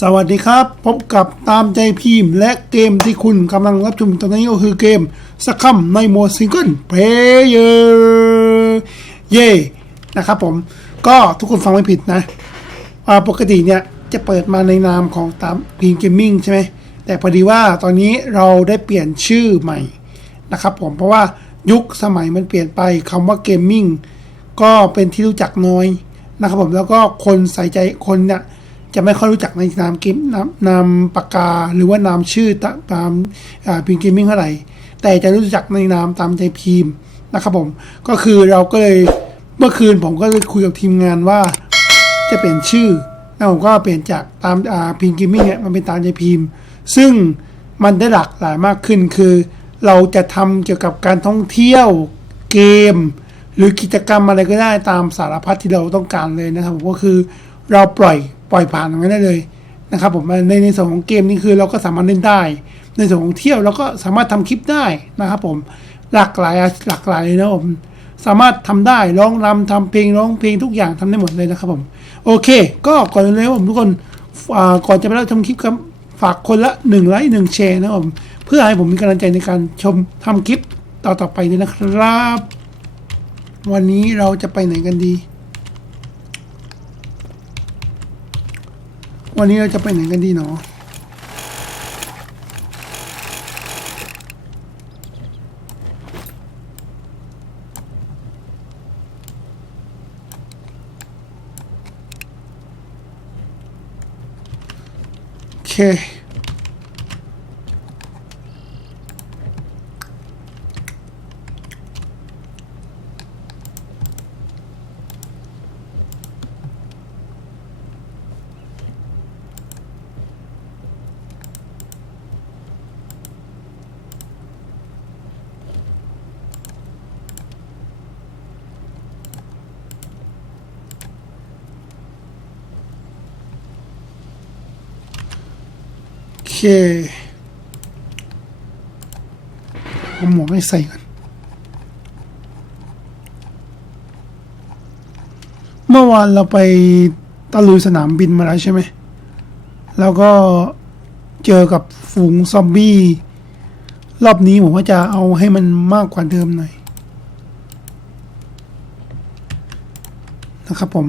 สวัสดีครับ พบกับตามใจพิมพ์ และเกมที่คุณกำลังรับชมตอนนี้ก็คือเกมสักคำในโหมดซิงเกิลเพลเยอร์เย่นะครับผมก็ทุกคนฟังไม่ผิดนะปกติเนี่ย จะเปิดมาในนามของตามพีมเกมมิ่งใช่ไหมแต่พอดีว่าตอนนี้เราได้เปลี่ยนชื่อใหม่นะครับผมเพราะว่ายุคสมัยมันเปลี่ยนไปคำว่าเกมมิ่งก็เป็นที่รู้จักน้อยนะครับผมแล้วก็คนใส่ใจคนเนี่ย จะไม่ค่อยรู้จักในนามเกมนามนามปากกา หรือว่านามชื่อตามพิมพ์เกมมิ่งเท่าไหร่ แต่จะรู้จักในนามตามใจพิมพ์นะครับผม ก็คือเราก็เลยเมื่อคืนผมก็เลยคุยกับทีมงานว่าจะเปลี่ยนชื่อแล้วผมก็เปลี่ยนจากตามอาพิมพ์เกมมิ่งเนี่ยมันเป็นตามใจพิมพ์ ซึ่งมันได้หลากหลายมากขึ้นคือ เราจะทำเกี่ยวกับการท่องเที่ยวเกม หรือกิจกรรมอะไรก็ได้ตามสารพัดที่เราต้องการเลยนะครับผมก็คือเราปล่อย ปล่อยผ่านตรงนั้นได้เลยนะครับผมในในส่วนของเกมนี่คือเราก็สามารถเล่นได้ ในส่วนของเที่ยวเราก็สามารถทำคลิปได้นะครับผมหลากหลายหลากหลายเลยนะผมสามารถทำได้ร้องรำทำเพลงร้องเพลงทุกอย่างทำได้หมดเลยนะครับผมโอเค ก็ก่อนเลยผมทุกคนก่อนจะไปรับชมคลิปครับฝากคนละหนึ่งไลค์หนึ่งแชร์นะครับผมเพื่อให้ผมมีกำลังใจในการชมทำคลิปต่อๆไปด้วยนะครับ วันนี้เราจะไปไหนกันดี วันนี้เราจะไปไหนกันดีเนาะโอเค เคเอาหมวกให้ใส่ก่อนเมื่อวานเราไปตะลุยสนามบินมาแล้วใช่ไหม แล้วก็เจอกับฝูงซอมบี้ รอบนี้ผมว่าจะเอาให้มันมากกว่าเดิมหน่อย นะครับผม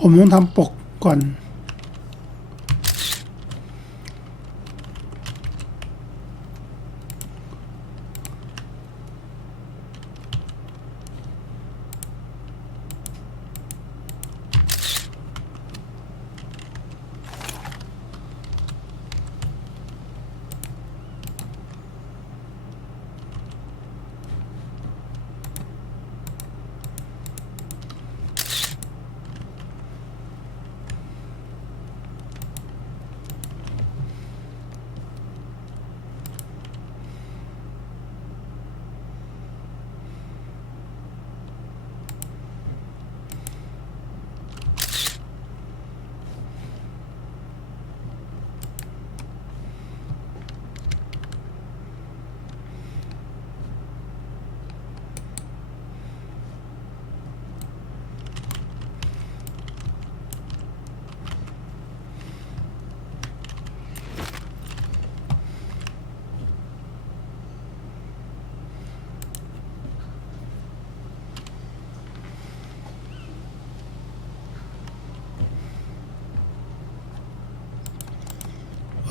ผมต้องทำปกก่อน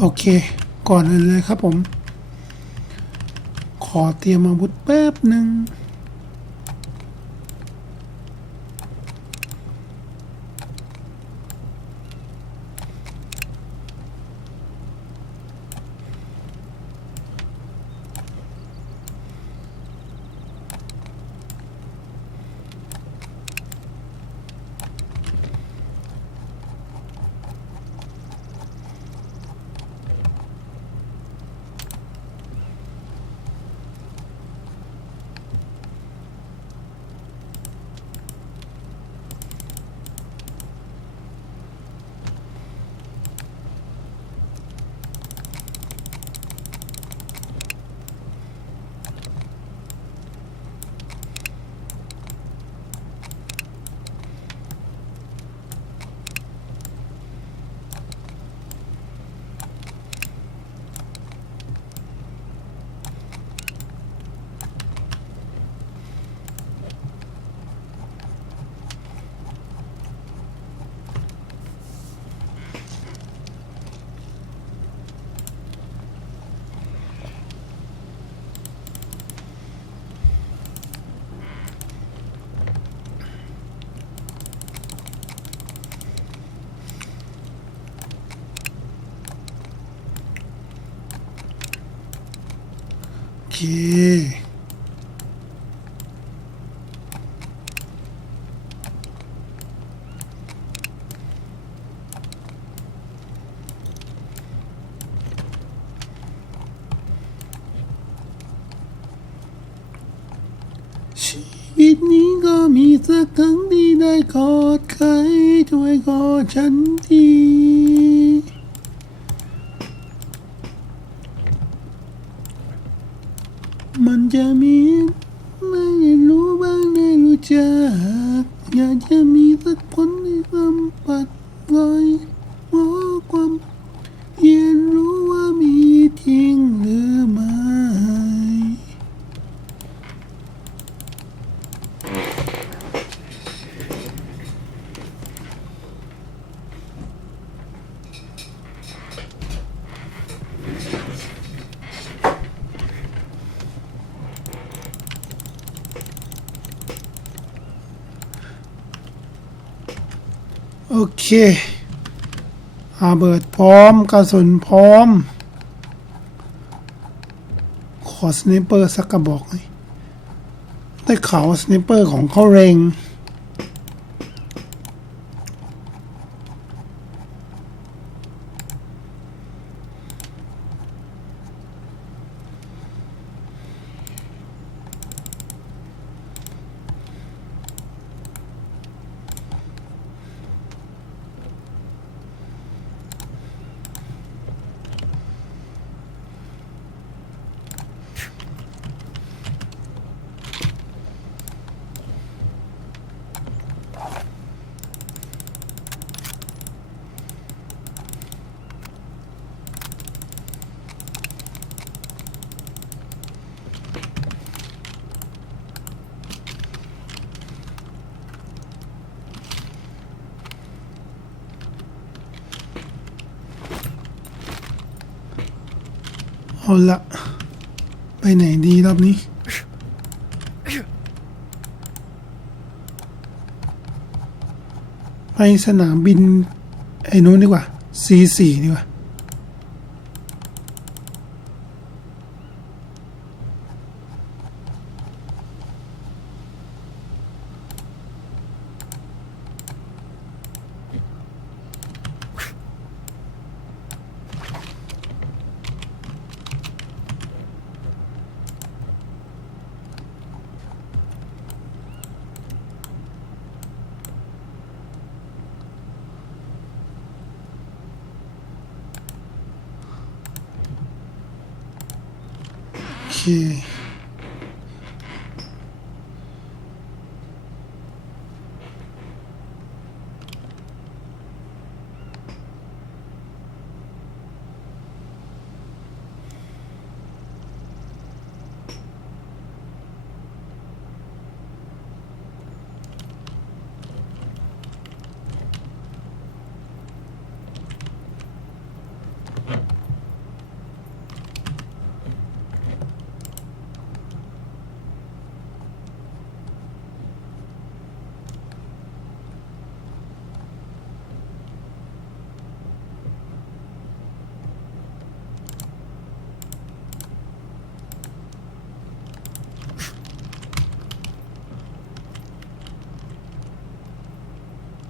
โอเค ก่อนอื่นเลยครับผม ขอเตรียมอาวุธแป๊บหนึ่ง ชีวิตนี้ก็มีสักครั้งที่ได้กอดใครช่วยกอดฉันที มันจะมีไม่ได้รู้บ้างได้รู้จัก อยากจะมีสักคนที่สัมผัสรอยหัวความเรียนรู้ว่ามีจริงหรือไม่ โอเคอาเบิดพร้อมกระสุนพร้อม ขอสไนเปอร์สักกระบอกได้ข่าวสไนเปอร์ของเขาเรง เอาละไปไหนดีรอบนี้ ไปสนามบิน ไอ้นู้นดีกว่า C4 ดีกว่า โอเค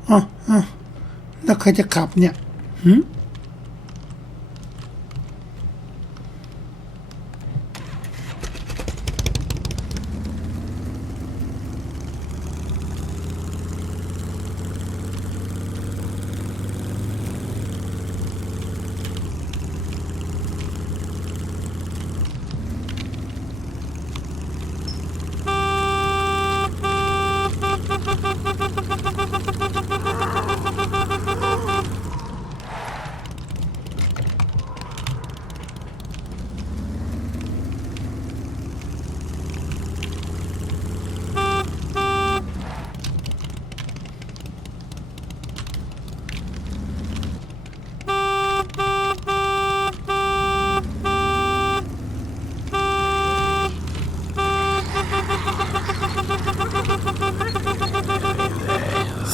โอ๋ออ๋อ แล้วใครจะขับเนี่ยหื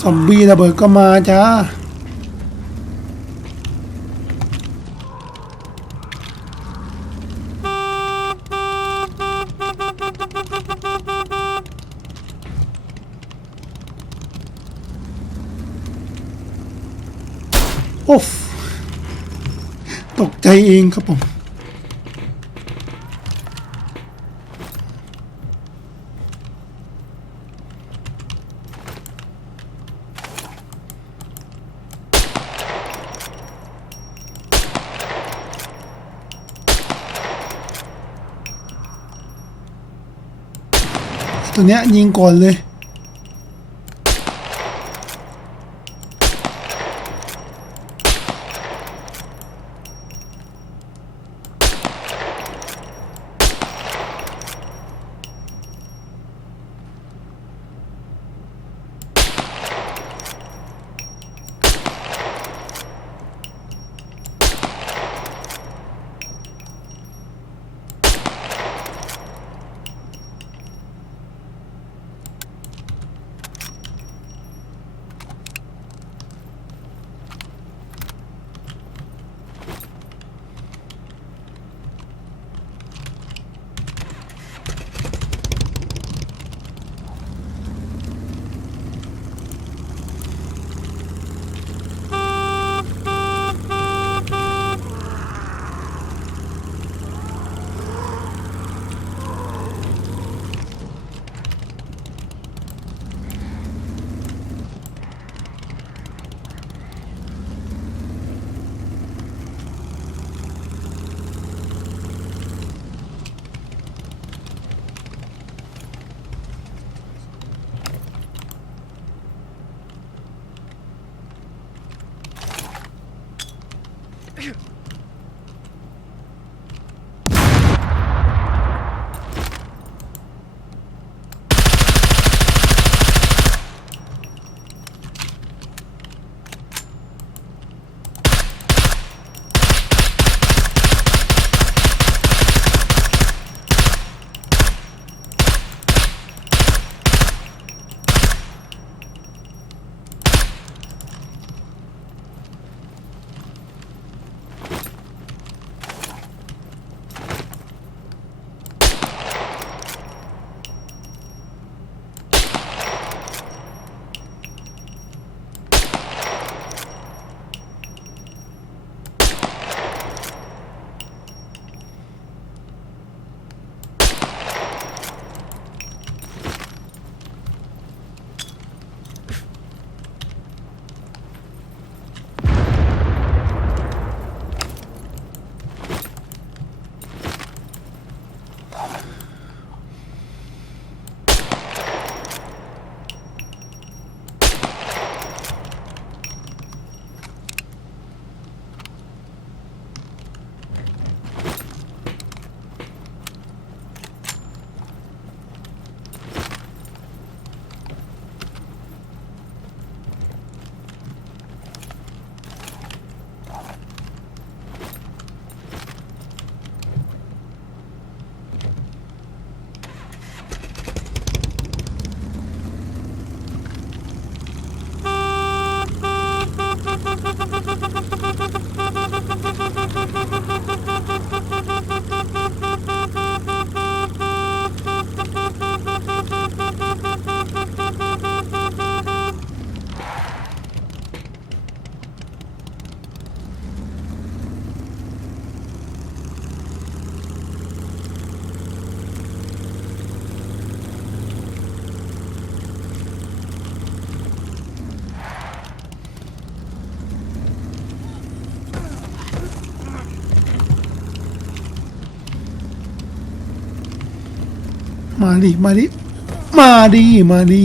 อมบี้ระเบิดก็มาจ้าโอ้ฟตกใจเองครับผม เนี้ยยิงก่อนเลย มาดิมาดิมาดิมาดิ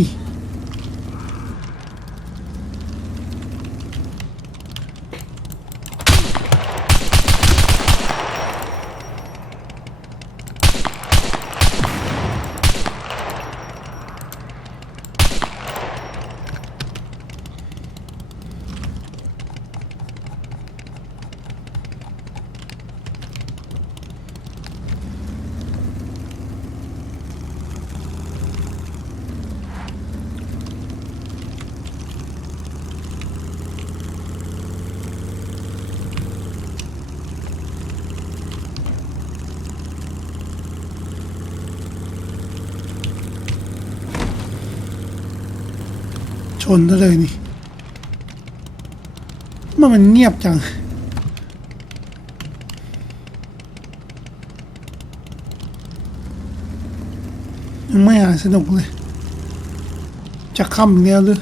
ชนซะเลยนี่มันมันเงียบจัง ยังไม่หายสนุกเลย จะค่ำอีกแล้วหรือ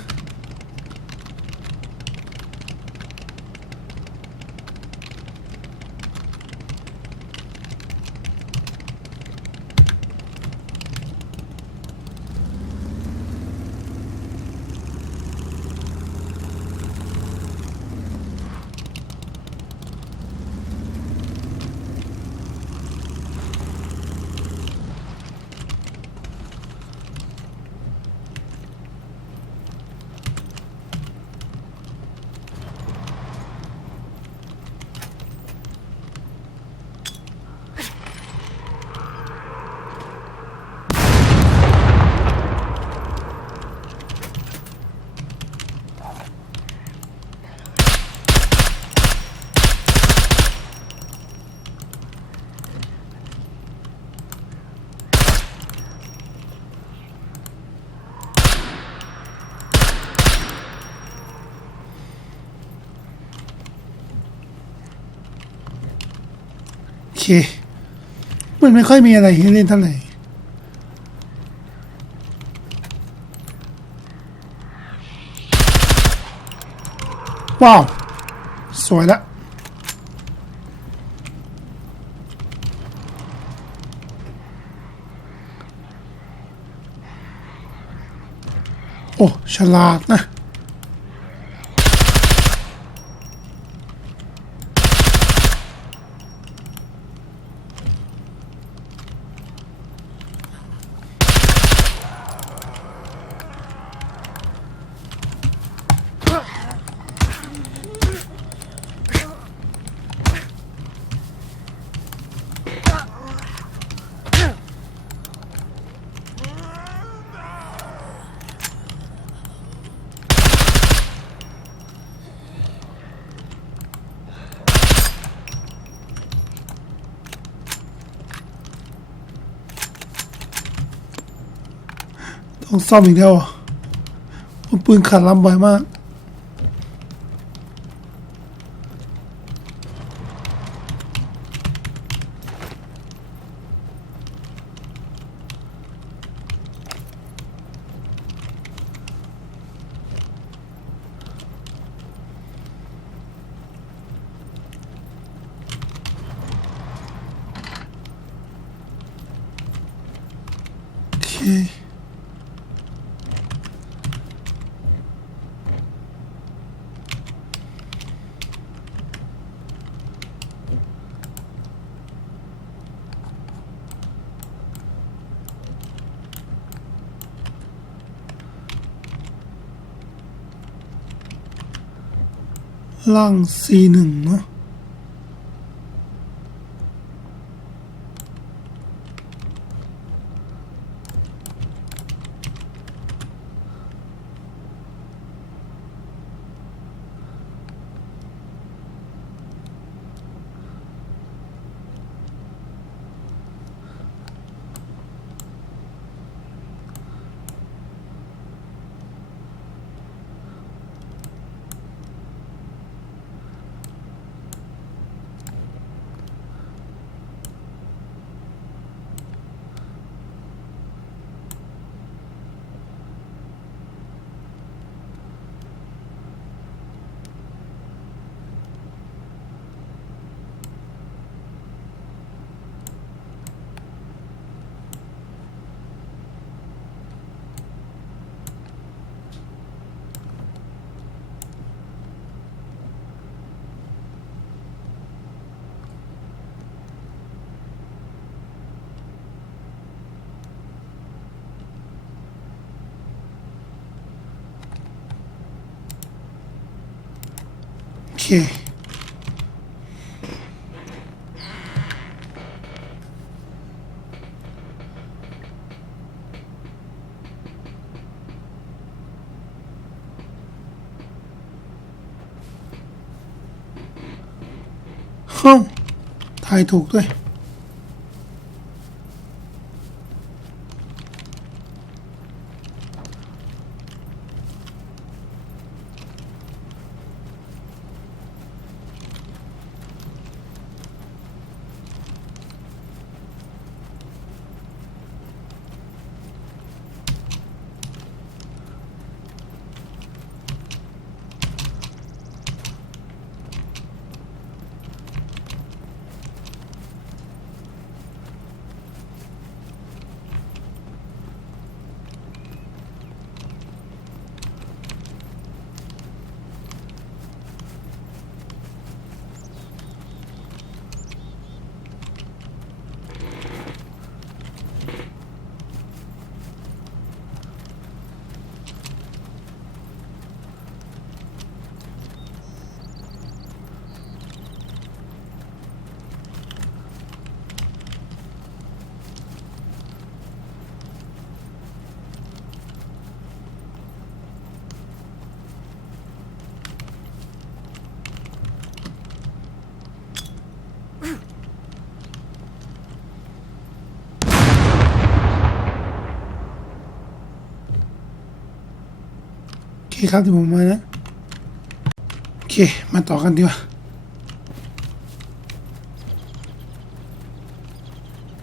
มันไม่ค่อยมีอะไรให้เล่นเท่าไหร่ว้าว สวยละโอ้ ฉลาดนะ ต้องซ่อมอีกแล้วอะปืนขัดลำบ่อยมาก โอเค ล่าง C1 เนาะ ห้องทา คครับที่ผมมานะ โอเค มาต่อกันดีกว่า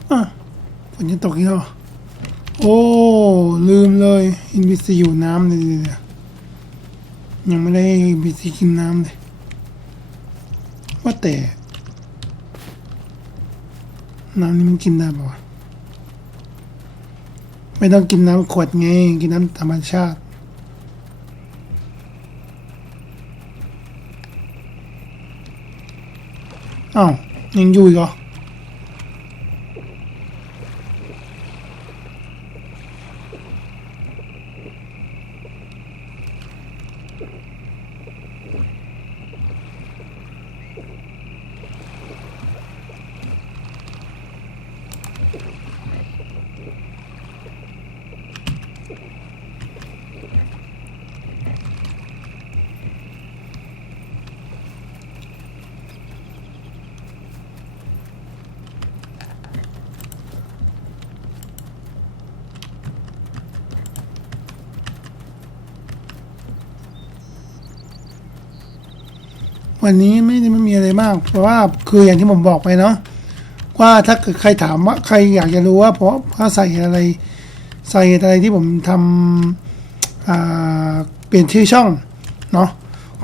อะฝนจะตกอีกแล้วเหรอโอ้ ลืมเลย อินบิซีอยู่น้ำเลยเดียยังไม่ได้บิซีกินน้ำเลย ว่าแต่ น้ำนี่มันกินได้ปะวะไม่ต้องกินน้ำขวดไง กินน้ำธรรมชาติ อ้าวยังอ วันนี้ไม่ได้ไม่มีอะไรมาก เพราะว่าคืออย่างที่ผมบอกไปเนาะว่าถ้าเกิดใครถามว่าใครอยากจะรู้ว่า เพราะเพราะใส่อะไรใส่อะไรที่ผมทำเปลี่ยนชื่อช่องเนาะ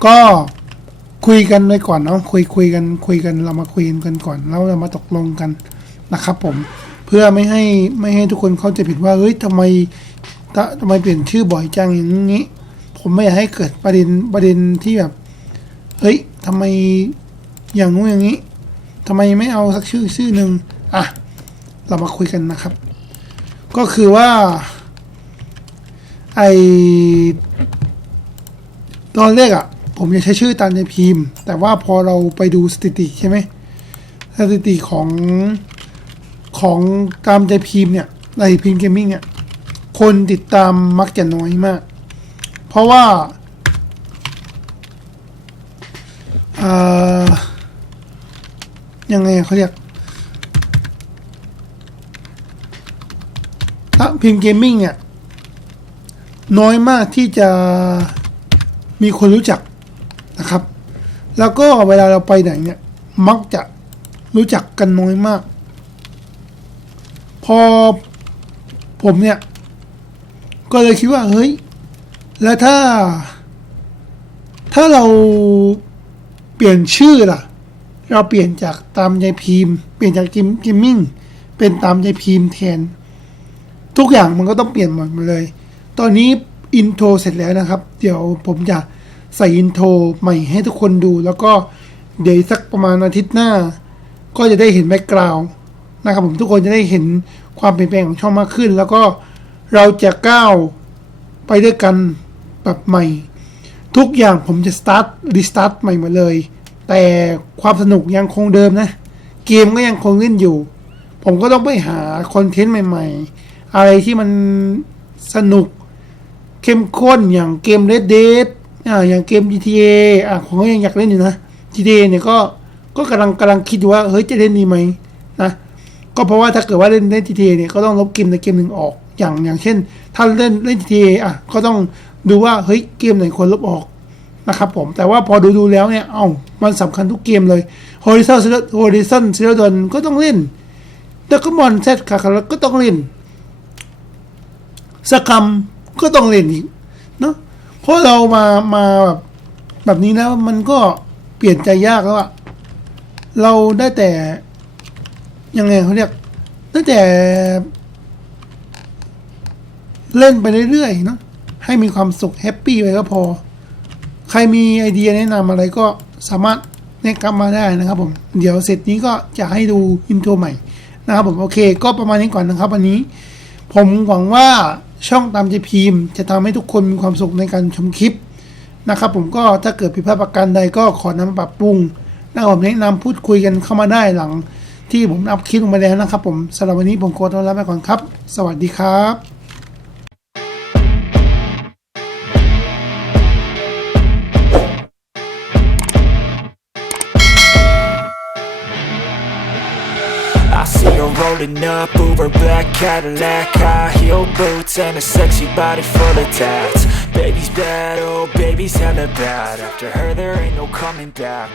ก็คุยกันไว้ก่อนเนาะคุยคุยกันคุยกันเรามาคุยกันก่อนแล้วเรามาตกลงกันนะครับ ผมเพื่อไม่ให้ไม่ให้ทุกคนเข้าใจผิดว่าเฮ้ยทำไมทำไมเปลี่ยนชื่อบ่อยจังอย่างนี้ ผมไม่อยากให้เกิดประเด็นประเด็นที่แบบเฮ้ย ทำไมอย่างนู้นอย่างนี้ทำไมไม่เอาสักชื่อชื่อหนึ่งอะ เรามาคุยกันนะครับ ก็คือว่า ไอตอนแรกอะ ผมจะใช้ชื่อตามในพิมพ์ แต่ว่าพอเราไปดูสถิติใช่ไหมสถิติของของตามใจพิมพ์เนี่ยในพิมพ์เกมมิ่งเนี่ยคนติดตามมักจะน้อยมาก เพราะว่า เอ่อ ยังไงเขาเรียกถ้าพิมพ์เกมมิ่งเนี่ย น้อยมากที่จะมีคนรู้จักนะครับ แล้วก็เวลาเราไปไหนเนี่ย มักจะรู้จักกันน้อยมาก พอผมเนี่ย ก็เลยคิดว่า เฮ้ย แล้วถ้า ถ้าเรา ปลี่ยนชื่อล่ะ เราเปลี่ยนจากตามใจพิมพ์ เปลี่ยนจากกิมกิมมิ่ง เป็นตามใจพิมพ์แทน ทุกอย่างมันก็ต้องเปลี่ยนหมดมาเลย ตอนนี้อินโทรเสร็จแล้วนะครับ เดี๋ยวผมจะใส่อินโทรใหม่ให้ทุกคนดู แล้วก็เดี๋ยวสักประมาณอาทิตย์หน้า ก็จะได้เห็นแบ็กกราวน์นะครับผมทุกคนจะได้เห็นความเปลี่ยนแปลงของช่องมากขึ้น แล้วก็เราจะก้าวไปด้วยกันแบบใหม่ ทุกอย่างผมจะสตาร์ทรีสตาร์ทใหม่หมดเลย แต่ความสนุกยังคงเดิมนะ เกมก็ยังคงเล่นอยู่ ผมก็ต้องไปหาคอนเทนต์ใหม่ ๆ อะไรที่มันสนุก เข้มข้นอย่างเกม Red Dead อ่าอย่างเกม GTA อะผมก็ยังอยากเล่นอยู่นะ GTA เนี่ยก็ก็กำลังกำลังคิดอยู่ว่าเฮ้ยจะเล่นดีไหมนะก็เพราะว่าถ้าเกิดว่าเล่นเล่น GTA เนี่ยก็ต้องลบเกมในเกมหนึ่งออกอย่างอย่างเช่น ถ้าเล่นเล่น GTA อะก็ต้อง ดูว่าเฮ้ยเกมไหนควรลบออกนะครับผมแต่ว่าพอดูดูแล้วเนี่ย เอ้ามันสำคัญทุกเกมเลย Horizon Zero Horizon Zero Dawn ก็ต้องเล่นแต่ก็มอนเซตคาคาก็ต้องเล่นสกรรมก็ต้องเล่นอีกเนาะเพราะเรามามาแบบแบบนี้แล้วมันก็เปลี่ยนใจยากแล้วอะเราได้แต่ยังไงเขาเรียกได้แต่ เล่นไปเรื่อยๆเนาะ ให้มีความสุขแฮปปี้ไปก็พอ ใครมีไอเดียแนะนำอะไรก็สามารถแนะนำมาได้นะครับผม เดี๋ยวเสร็จนี้ก็จะให้ดูอินโทรใหม่นะครับผมโอเค ก็ประมาณนี้ก่อนนะครับวันนี้ ผมหวังว่าช่องตามใจพิมพ์ จะทำให้ทุกคนมีความสุขในการชมคลิปนะครับผมก็ถ้าเกิดผิดพลาดประการใดก็ขอนำปรับปรุงนะครับผมแนะนำพูดคุยกันเข้ามาได้หลัง ที่ผมอัพคลิปลงไปแล้วนะครับผมสำหรับวันนี้ผมโค้ดต้อนรับไปก่อนครับ สวัสดีครับ up, Uber black Cadillac High heel boots and a sexy body full of tats. Baby's bad, oh baby's hella bad. After her there ain't no coming back